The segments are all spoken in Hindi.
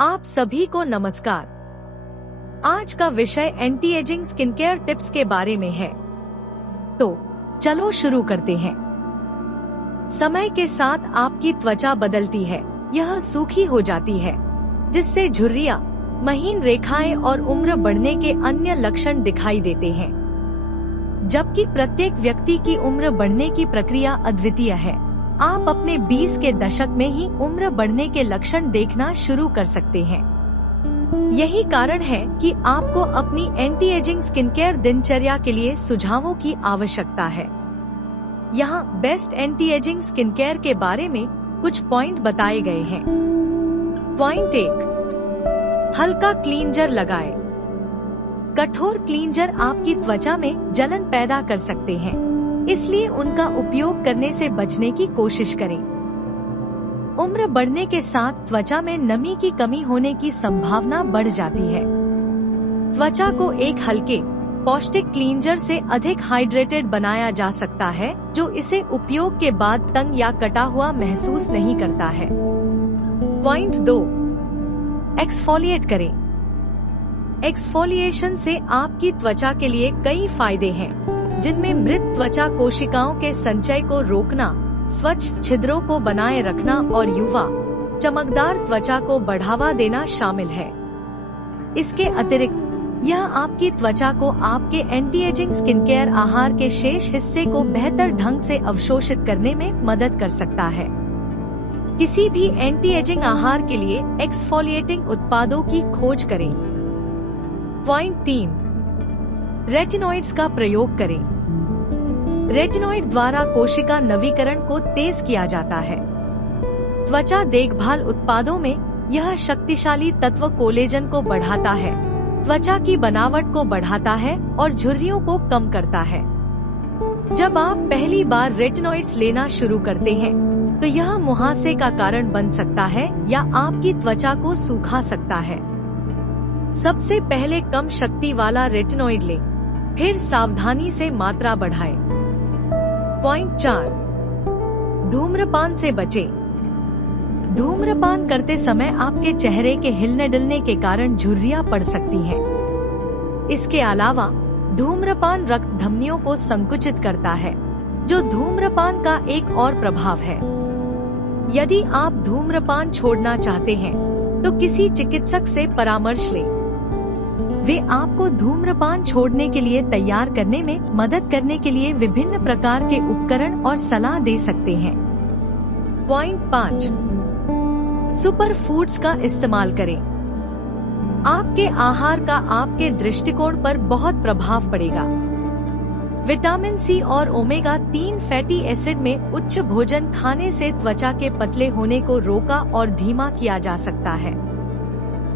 आप सभी को नमस्कार। आज का विषय anti ageing skin care tips के बारे में है। तो चलो शुरू करते हैं। समय के साथ आपकी त्वचा बदलती है, यह सूखी हो जाती है, जिससे झुर्रियां, महीन रेखाएं और उम्र बढ़ने के अन्य लक्षण दिखाई देते हैं। जबकि प्रत्येक व्यक्ति की उम्र बढ़ने की प्रक्रिया अद्वितीय है, आप अपने 20 के दशक में ही उम्र बढ़ने के लक्षण देखना शुरू कर सकते हैं। यही कारण है कि आपको अपनी एंटी एजिंग स्किन केयर दिनचर्या के लिए सुझावों की आवश्यकता है। यहाँ best anti ageing skin care के बारे में कुछ पॉइंट बताए गए हैं। पॉइंट 1, हल्का क्लींजर लगाएं। कठोर क्लींजर आपकी त्वचा में जलन पैदा कर सकते हैं, इसलिए उनका उपयोग करने से बचने की कोशिश करें। उम्र बढ़ने के साथ त्वचा में नमी की कमी होने की संभावना बढ़ जाती है। त्वचा को एक हल्के, पौष्टिक क्लींजर से अधिक हाइड्रेटेड बनाया जा सकता है, जो इसे उपयोग के बाद तंग या कटा हुआ महसूस नहीं करता है। पॉइंट 2, एक्सफोलिएट करें। एक्सफोलिएशन से आपकी त्वचा के लिए कई फायदे हैं, जिनमें मृत त्वचा कोशिकाओं के संचय को रोकना, स्वच्छ छिद्रों को बनाए रखना और युवा, चमकदार त्वचा को बढ़ावा देना शामिल है। इसके अतिरिक्त यह आपकी त्वचा को आपके एंटी एजिंग स्किन केयर आहार के शेष हिस्से को बेहतर ढंग से अवशोषित करने में मदद कर सकता है। किसी भी एंटी एजिंग आहार के लिए एक्सफोलिएटिंग उत्पादों की खोज करें। पॉइंट 3, रेटिनॉइड्स का प्रयोग करें। रेटिनॉइड द्वारा कोशिका नवीकरण को तेज किया जाता है। त्वचा देखभाल उत्पादों में यह शक्तिशाली तत्व कोलेजन को बढ़ाता है, त्वचा की बनावट को बढ़ाता है और झुर्रियों को कम करता है। जब आप पहली बार रेटिनॉइड्स लेना शुरू करते हैं, तो यह मुहासे का कारण बन सकता है या आपकी त्वचा को सूखा सकता है। सबसे पहले कम शक्ति वाला रेटिनॉइड लें, फिर सावधानी से मात्रा बढ़ाएं। पॉइंट 4, धूम्रपान से बचें। धूम्रपान करते समय आपके चेहरे के हिलने डुलने के कारण झुर्रियां पड़ सकती हैं। इसके अलावा धूम्रपान रक्त धमनियों को संकुचित करता है, जो धूम्रपान का एक और प्रभाव है। यदि आप धूम्रपान छोड़ना चाहते हैं, तो किसी चिकित्सक से परामर्श लें। वे आपको धूम्रपान छोड़ने के लिए तैयार करने में मदद करने के लिए विभिन्न प्रकार के उपकरण और सलाह दे सकते हैं। पॉइंट 5, सुपर फूड्स का इस्तेमाल करें। आपके आहार का आपके दृष्टिकोण पर बहुत प्रभाव पड़ेगा। विटामिन सी और ओमेगा 3 फैटी एसिड में उच्च भोजन खाने से त्वचा के पतले होने को रोका और धीमा किया जा सकता है।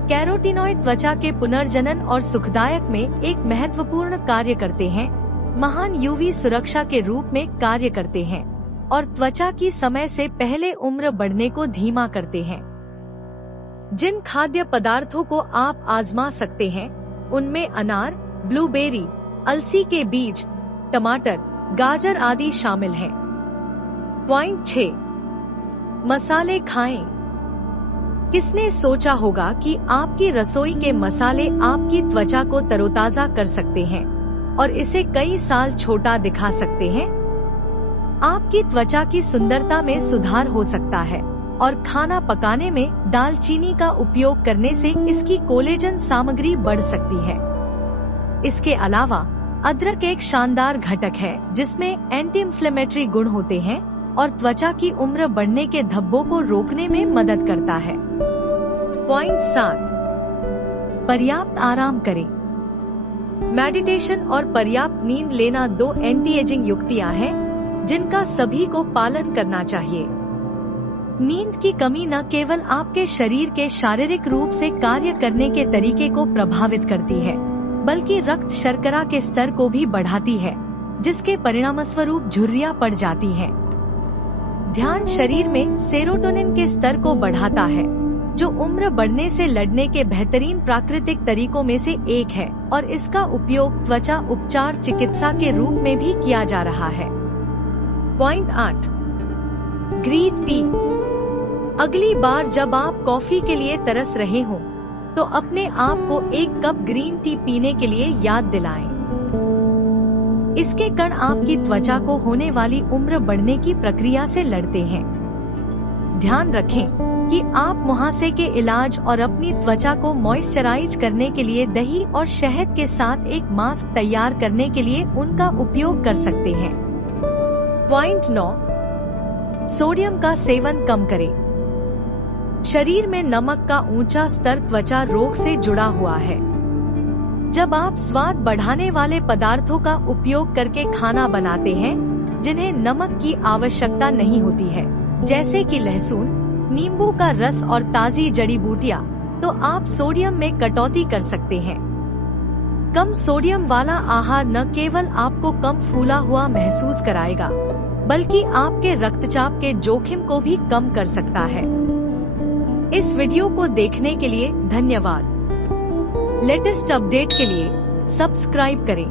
कैरोटीनॉइड त्वचा के पुनर्जनन और सुखदायक में एक महत्वपूर्ण कार्य करते हैं, महान यूवी सुरक्षा के रूप में कार्य करते हैं और त्वचा की समय से पहले उम्र बढ़ने को धीमा करते हैं। जिन खाद्य पदार्थों को आप आजमा सकते हैं, उनमें अनार, ब्लूबेरी, अलसी के बीज, टमाटर, गाजर आदि शामिल हैं। पॉइंट 6, मसाले खाएं। किसने सोचा होगा कि आपकी रसोई के मसाले आपकी त्वचा को तरोताजा कर सकते हैं और इसे कई साल छोटा दिखा सकते हैं? आपकी त्वचा की सुंदरता में सुधार हो सकता है और खाना पकाने में दालचीनी का उपयोग करने से इसकी कोलेजन सामग्री बढ़ सकती है। इसके अलावा अदरक एक शानदार घटक है, जिसमें एंटी इंफ्लेमेटरी गुण होते हैं और त्वचा की उम्र बढ़ने के धब्बों को रोकने में मदद करता है। पॉइंट 7, पर्याप्त आराम करें। मेडिटेशन और पर्याप्त नींद लेना 2 एंटी एजिंग युक्तियां हैं, जिनका सभी को पालन करना चाहिए। नींद की कमी न केवल आपके शरीर के शारीरिक रूप से कार्य करने के तरीके को प्रभावित करती है, बल्कि रक्त शर्करा के स्तर को भी बढ़ाती है, जिसके परिणामस्वरूप झुर्रियां पड़ जाती हैं। ध्यान शरीर में सेरोटोनिन के स्तर को बढ़ाता है, जो उम्र बढ़ने से लड़ने के बेहतरीन प्राकृतिक तरीकों में से एक है और इसका उपयोग त्वचा उपचार चिकित्सा के रूप में भी किया जा रहा है। Point 8, green tea. अगली बार जब आप कॉफी के लिए तरस रहे हो तो अपने आप को एक कप ग्रीन टी पीने के लिए याद दिलाएं। इसके कण आपकी त्वचा को होने वाली उम्र बढ़ने की प्रक्रिया से लड़ते हैं। ध्यान रखें कि आप मुहासे के इलाज और अपनी त्वचा को मॉइस्चराइज करने के लिए दही और शहद के साथ एक मास्क तैयार करने के लिए उनका उपयोग कर सकते हैं। पॉइंट 9, सोडियम का सेवन कम करें। शरीर में नमक का ऊंचा स्तर त्वचा रोग से जुड़ा हुआ है। जब आप स्वाद बढ़ाने वाले पदार्थों का उपयोग करके खाना बनाते हैं जिन्हें नमक की आवश्यकता नहीं होती है, जैसे कि लहसुन, नींबू का रस और ताजी जड़ी बूटियां, तो आप सोडियम में कटौती कर सकते हैं। कम सोडियम वाला आहार न केवल आपको कम फूला हुआ महसूस कराएगा, बल्कि आपके रक्तचाप के जोखिम को भी कम कर सकता है। इस वीडियो को देखने के लिए धन्यवाद। लेटेस्ट अपडेट के लिए सब्सक्राइब करें।